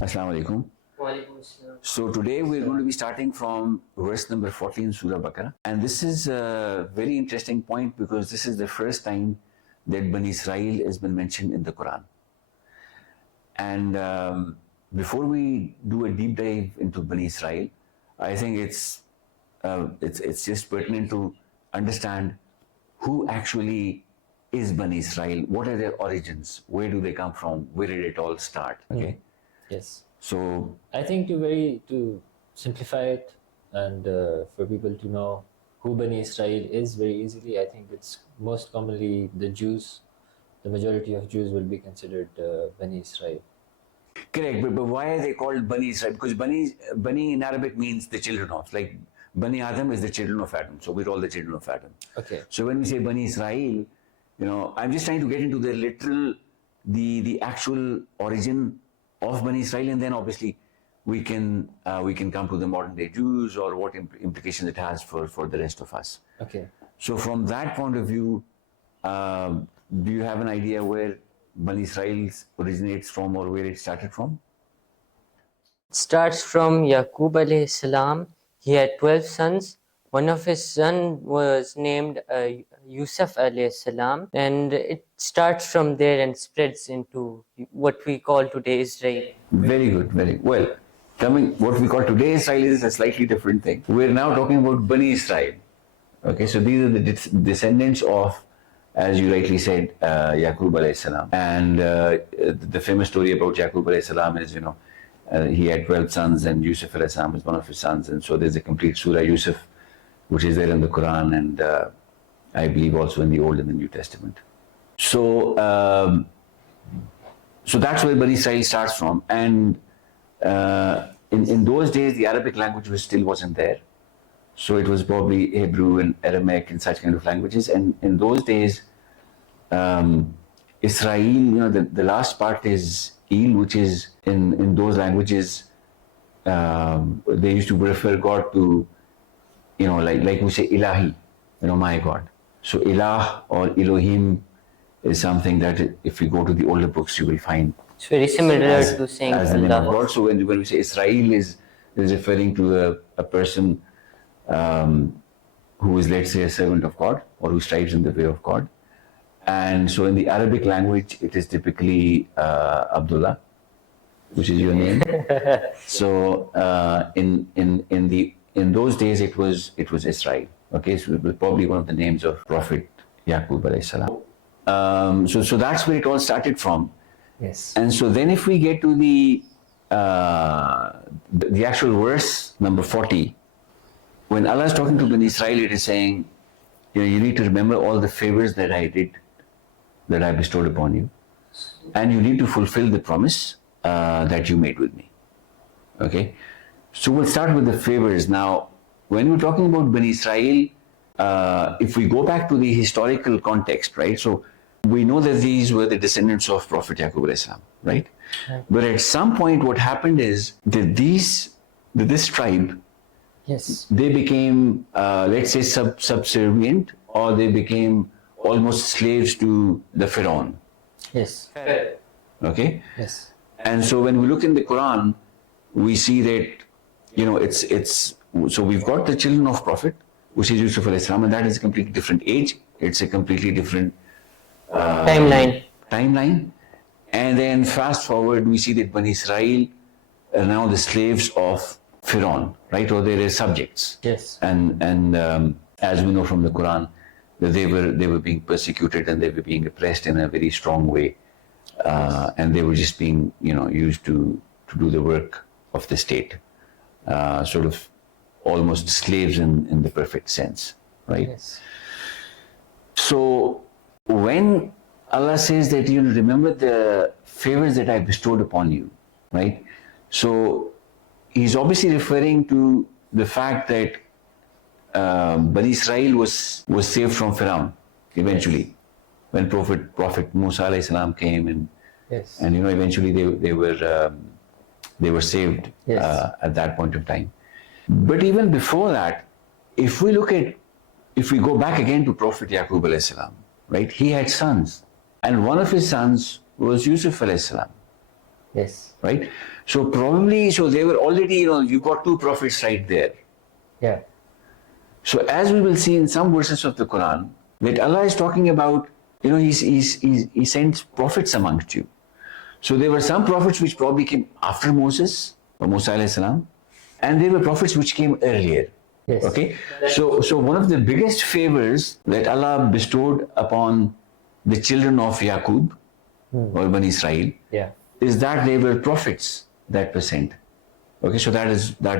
Assalamu alaikum. So today we're going to be starting from verse number 14, Surah Baqarah. And this is a very interesting point because this is the first time that Bani Israel has been mentioned in the Quran. And before we do a deep dive into Bani Israel, I think it's just pertinent to understand who actually is Bani Israel, what are their origins, where do they come from, where did it all start, okay? Yes. So I think to simplify it and for people to know who Bani Israel is very easily, I think it's most commonly the Jews. The majority of Jews will be considered Bani Israel. correct, but why are they called Bani Israel? Because Bani in Arabic means the children of, like Bani Adam is the children of Adam, so we're all the children of Adam. Okay. So when we say Bani Israel, I'm just trying to get into the literal, the actual origin of Bani Israel, and then obviously we can come to the modern day Jews or what implications it has for the rest of us. Okay. So from that point of view, do you have an idea where Bani Israel originates from or where it started from? Starts from Yaqub alayhi salam. He had 12 sons. One of his sons was named Yusuf alayhi salam, and it starts from there and spreads into what we call today Israel. Very good, very well. What we call today Israel is a slightly different thing. We're now talking about Bani Israel. Okay, so these are the descendants of, as you rightly said, Yaqub alayhi salam. And the famous story about Yaqub alayhi salam is, he had 12 sons and Yusuf alayhi salam is one of his sons. And so there's a complete Surah Yusuf, which is there in the Quran and I believe also in the Old and the New Testament. So, so that's where Bani Israel starts from. And in those days, the Arabic language still wasn't there. So it was probably Hebrew and Aramaic and such kind of languages. And in those days, Israel, the last part is Il, which is in those languages, they used to refer God to, like we say Ilahi, my God. So Ilah or Elohim is something that if you go to the older books, you will find. It's very similar to saying as the name of Allah. God. So when we say Israel is referring to a person who is, let's say, a servant of God or who strives in the way of God. And so in the Arabic language, it is typically Abdullah, which is your name. So in those days, it was Israel. Okay, so it was probably one of the names of Prophet Yaqub alayhi salam. So that's where it all started from. Yes. And so then if we get to the actual verse number 40, when Allah is talking to Bani Israel, it is saying, you need to remember all the favors that I did, that I bestowed upon you, and you need to fulfill the promise that you made with me. Okay? So we'll start with the favors. Now, when we're talking about Bani Israel, if we go back to the historical context, right? So we know that these were the descendants of Prophet Yaqub alayhi salam, right? But at some point, what happened is that this tribe, Yes. they became, let's say, subservient, or they became almost slaves to the Pharaoh. Yes. Okay? Yes. And so when we look in the Quran, we see that, it's so we've got the children of Prophet, which is Yusuf alayhi salam, and that is a completely different age. It's a completely different timeline. And then fast forward, we see that Bani Israel are now the slaves of Pharaoh, right? Or they're subjects. Yes. And as we know from the Quran, that they were being persecuted and they were being oppressed in a very strong way, and they were just being used to do the work of the state, sort of almost slaves in the perfect sense, right? Yes. So when Allah says that remember the favors that I bestowed upon you, right? So He's obviously referring to the fact that Bani Israel was saved from Pharaoh eventually, when Prophet Musa alayhi salam came and eventually they were saved at that point of time. But even before that, if we go back again to Prophet Yaqub alayhi salam, right? He had sons, and one of his sons was Yusuf alayhi salam. Yes. right? So probably, so they were already, you got two prophets right there. Yeah. So as we will see in some verses of the Quran, that Allah is talking about, He sends prophets amongst you. So there were some prophets which probably came after Moses, or Musa alayhi salam, and there were prophets which came earlier. Yes. Okay, so one of the biggest favors that Allah bestowed upon the children of Yaqub or Bani Israel Yeah. is that they were prophets that were sent. Okay, so that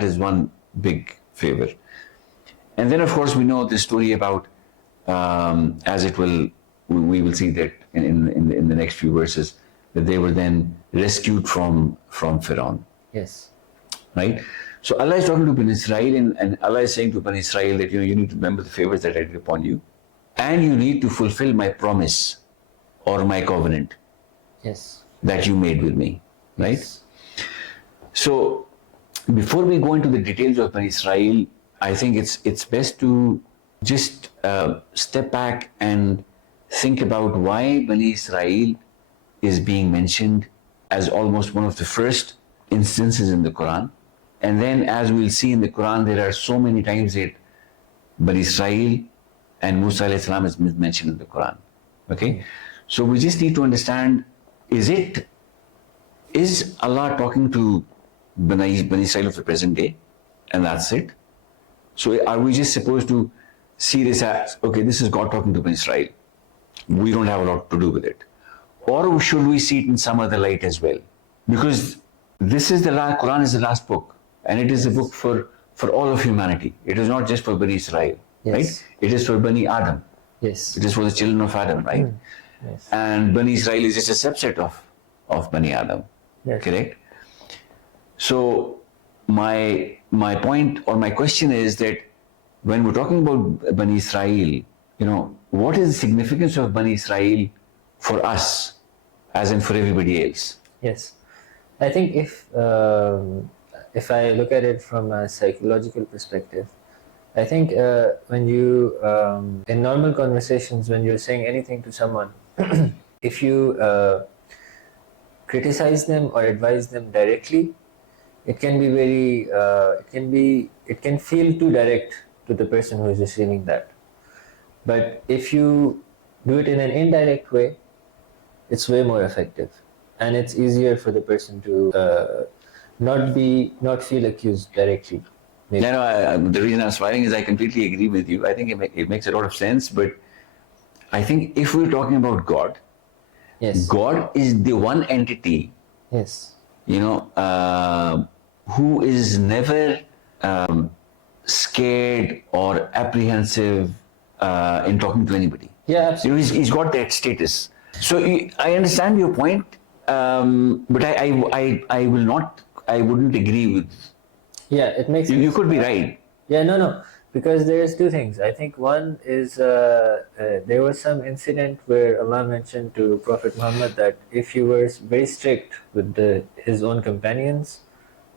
is one big favor. And then of course we know the story about as it will we will see that in the next few verses that they were then rescued from Pharaoh. Yes. Right? So Allah is talking to Bani Israel, and Allah is saying to Bani Israel that you need to remember the favors that I did upon you, and you need to fulfill my promise or my covenant Yes. that you made with me. Right? Yes. So before we go into the details of Bani Israel, I think it's best to just step back and think about why Bani Israel is being mentioned as almost one of the first instances in the Quran. And then, as we'll see in the Quran, there are so many times that Bani Israel and Musa alayhi salam is mentioned in the Quran. Okay? So we just need to understand, is Allah talking to Bani Israel of the present day, and that's it? So are we just supposed to see this as, okay, this is God talking to Bani Israel, we don't have a lot to do with it? Or should we see it in some other light as well? Because this is the last, Quran is the last book, and it is a book for all of humanity. It is not just for Bani Israel, right? It is for Bani Adam. Yes. It is for the children of Adam, right? Yes. And Bani Israel is just a subset of Bani Adam, Yes. correct? So my point or my question is that when we're talking about Bani Israel, what is the significance of Bani Israel for us, as in for everybody else? Yes. I think if I look at it from a psychological perspective, I think when you in normal conversations, when you're saying anything to someone, if you criticize them or advise them directly, it can be very it can feel too direct to the person who is receiving that. But if you do it in an indirect way, it's way more effective, and it's easier for the person to not feel accused directly. Maybe. The reason I'm smiling is I completely agree with you. I think it makes a lot of sense, but I think if we're talking about God, Yes. God is the one entity, Yes. Who is never scared or apprehensive in talking to anybody. Yeah, absolutely. He's got that status. So I understand your point, but I will not. I wouldn't agree with. Yeah, it makes sense. You could be right. Yeah, no, because there's two things. I think one is there was some incident where Allah mentioned to Prophet Muhammad that if he was very strict with his own companions,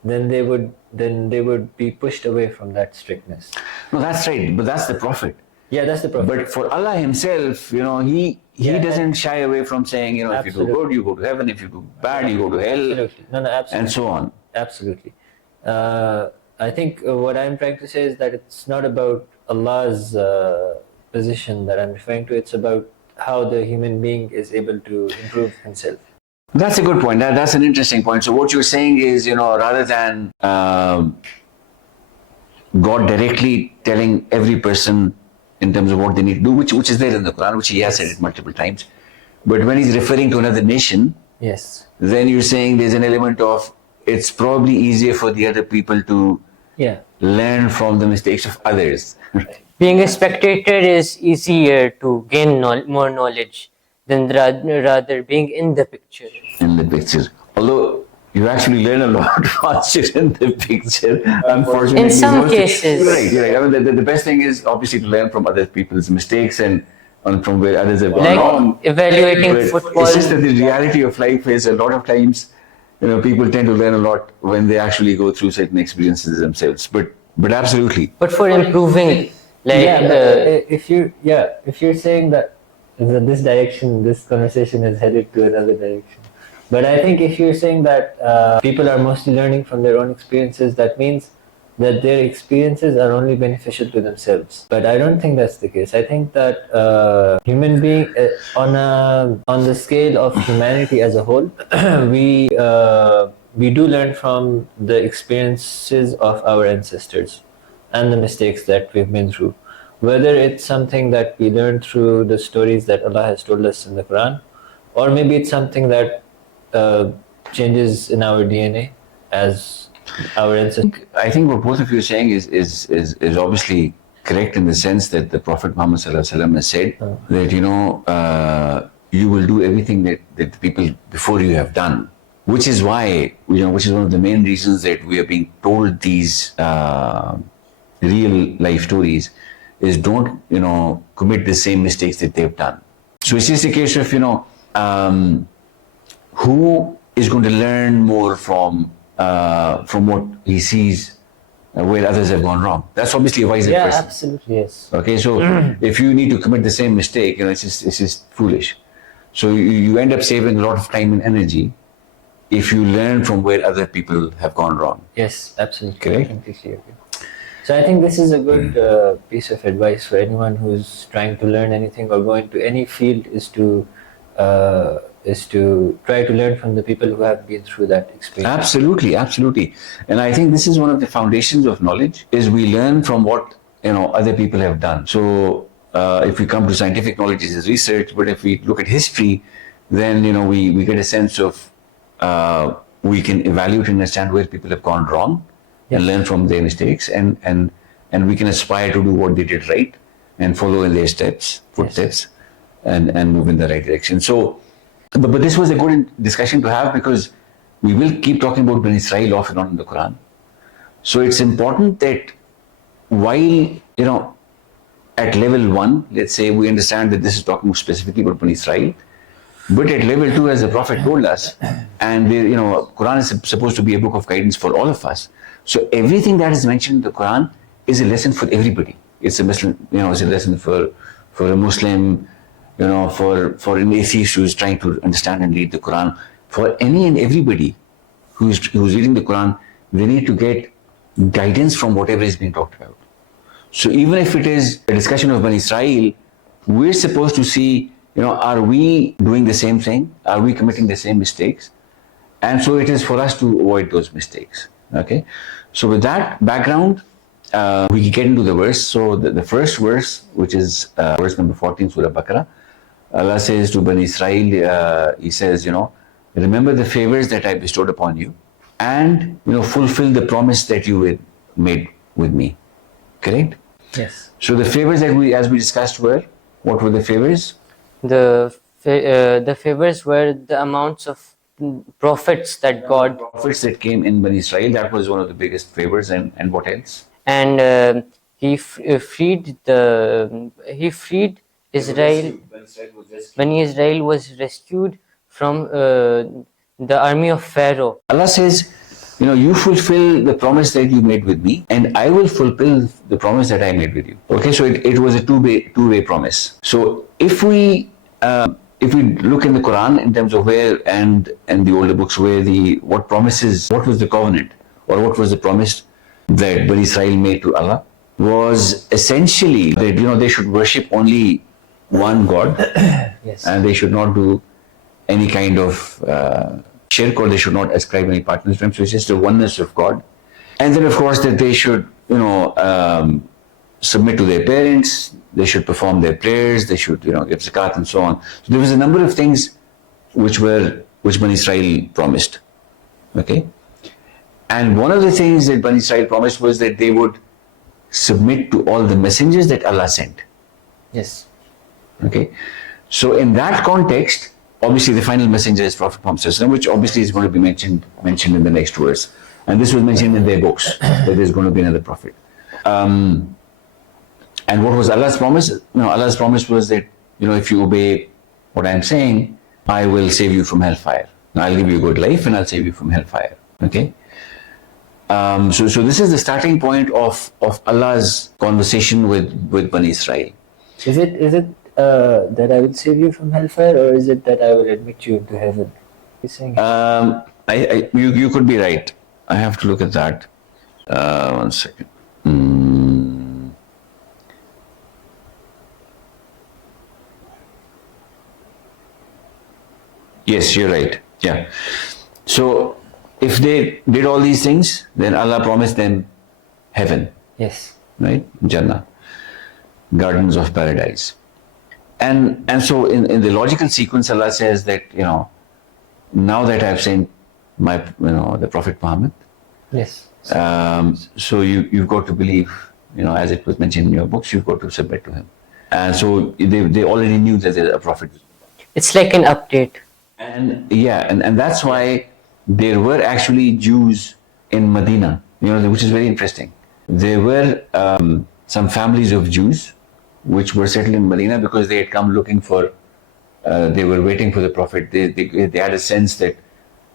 then they would be pushed away from that strictness. No, that's right. But that's the Prophet. Yeah, that's the Prophet. But for Allah Himself, he doesn't shy away from saying, if you do good, you go to heaven. If you do bad, you go to hell. Absolutely. No, absolutely. And so on. Absolutely. I think what I'm trying to say is that it's not about Allah's position that I'm referring to. It's about how the human being is able to improve himself. That's a good point. That's an interesting point. So what you're saying is, rather than God directly telling every person in terms of what they need to do, which is there in the Quran, which He has said it multiple times, but when He's referring to another nation, yes, then you're saying there's an element of it's probably easier for the other people to learn from the mistakes of others. Being a spectator is easier to gain more knowledge than rather being in the picture. In the picture. Although you actually learn a lot once you're in the picture, unfortunately. In some cases. You're right. I mean, the best thing is obviously to learn from other people's mistakes and from where others have gone wrong. Like evaluating football. It's just that the reality of life is a lot of times, people tend to learn a lot when they actually go through certain experiences themselves. But absolutely. But for improving, if you're saying that this conversation is headed to another direction, But I think if you're saying that people are mostly learning from their own experiences, that means that their experiences are only beneficial to themselves. But I don't think that's the case. I think that human being on the scale of humanity as a whole, we do learn from the experiences of our ancestors and the mistakes that we've been through. Whether it's something that we learn through the stories that Allah has told us in the Quran, or maybe it's something that uh, changes in our DNA as our ancestors. I think what both of you are saying is obviously correct in the sense that the Prophet Muhammad Sallallahu Alaihi Wasallam has said that you will do everything that the people before you have done, which is why which is one of the main reasons that we are being told these real life stories is don't commit the same mistakes that they've done. So it's just a case of who is going to learn more from what he sees where others have gone wrong. That's obviously a wiser Yeah, person. absolutely, yes. Okay, so if you need to commit the same mistake, it's just foolish. So you end up saving a lot of time and energy if you learn from where other people have gone wrong. Yes, absolutely. Correct. I completely agree. So I think this is a good piece of advice for anyone who's trying to learn anything or go into any field is to try to learn from the people who have been through that experience. Absolutely, absolutely. And I think this is one of the foundations of knowledge is we learn from what other people have done. So if we come to scientific knowledge, it is research, but if we look at history, then we get a sense of we can evaluate and understand where people have gone wrong and learn from their mistakes, and we can aspire to do what they did right and follow in their footsteps, and move in the right direction. So, but this was a good discussion to have because we will keep talking about Bani Israel off and on in the Quran. So it's important that while at level 1, let's say we understand that this is talking specifically about Bani Israel, but at level 2, as the Prophet told us, and Quran is supposed to be a book of guidance for all of us. So everything that is mentioned in the Quran is a lesson for everybody. It's a Muslim, it's a lesson for a Muslim, for an atheist who is trying to understand and read the Quran. For any and everybody who's reading the Quran, they need to get guidance from whatever is being talked about. So even if it is a discussion of Bani Israel, we're supposed to see, are we doing the same thing? Are we committing the same mistakes? And so it is for us to avoid those mistakes. Okay. So with that background, we can get into the verse. So the first verse, which is verse number 14, Surah Baqarah, Allah says to Bani Israel, He says, remember the favors that I bestowed upon you, and fulfill the promise that you made with me. Correct? Yes. So the favors that as we discussed were, what were the favors? The favors were the amounts of prophets that God, Prophets that came in Bani Israel. That was one of the biggest favors. And what else? and he freed Israel. Bani Israel was rescued from the army of Pharaoh. Allah says, you fulfill the promise that you made with me, and I will fulfill the promise that I made with you. Okay, so it was a two-way promise. So if we look in the Quran in terms of where and the older books where what was the covenant or what was the promise that Bani Israel made to Allah was essentially that they should worship only one God. Yes. And they should not do any kind of shirk, or they should not ascribe any partners to him. So it's just the oneness of God. And then of course that they should submit to their parents, they should perform their prayers, they should give zakat and so on. So there was a number of things which Bani Israel promised. Okay? And one of the things that Bani Israel promised was that they would submit to all the messengers that Allah sent. Yes. Okay? So in that context, obviously the final messenger is Prophet Muhammad, which obviously is going to be mentioned in the next verse. And this was mentioned in their books, that there's going to be another prophet. And what was Allah's promise? Allah's promise was that, if you obey what I'm saying, I will save you from hellfire. I'll give you a good life and I'll save you from hellfire. Okay? So this is the starting point of Allah's conversation with Bani Israel. Is it that I will save you from hellfire, or is it that I will admit you into heaven? He's saying You could be right. I have to look at that. One second. Yes, you're right. Yeah. So if they did all these things, then Allah promised them heaven, yes. right? Jannah, gardens of paradise. And so in the logical sequence, Allah says that, now that I've sent my, the Prophet Muhammad, Yes. so you've got to believe, as it was mentioned in your books, you've got to submit to him. And so they already knew that there's a prophet. It's like an update. And yeah, and that's why there were actually Jews in Medina, which is very interesting. There were some families of Jews which were settled in Medina because they had come looking for, they were waiting for the Prophet. They had a sense that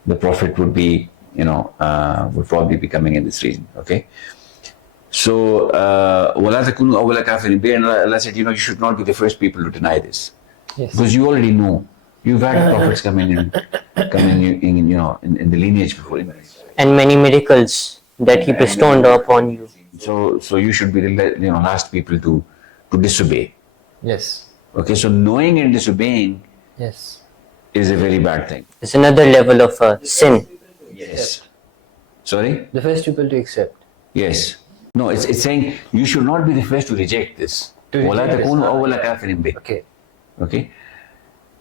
the Prophet would be, would probably be coming in this region. Okay. So, وَلَا تَكُونُوا أَوَّلَ كَافِرٍ بِهِ, and Allah said, you should not be the first people to deny this. Yes. Because you already know. You've had prophets come in the lineage before him. And many miracles that he bestowed upon you. So you should be the last people to disobey. Yes. Okay, so knowing and disobeying Yes. is a very bad thing. It's another level of sin. Yes. Sorry? The first people to accept. Yes. No, it's saying you should not be the first to reject this. To reject وَلَا this. تَكُونُوا أَوَّلَ كَافِرٍ بِهِ. Okay. Okay?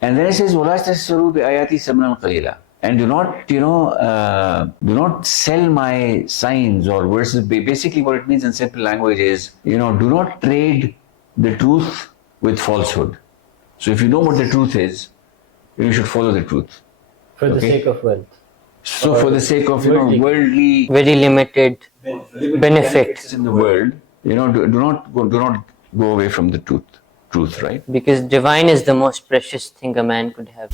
And then it says, وَلَا تَشْتَرُوا بِآيَاتِي ثَمَنًا قَلِيلًا. And do not sell my signs or verses. Basically what it means in simple language is, do not trade the truth with falsehood. So if you know what the truth is, you should follow the truth. For the Okay. sake of wealth. So for the sake of, worldly Very limited benefit. in the world, do not go away from the truth, right? Because divine is the most precious thing a man could have.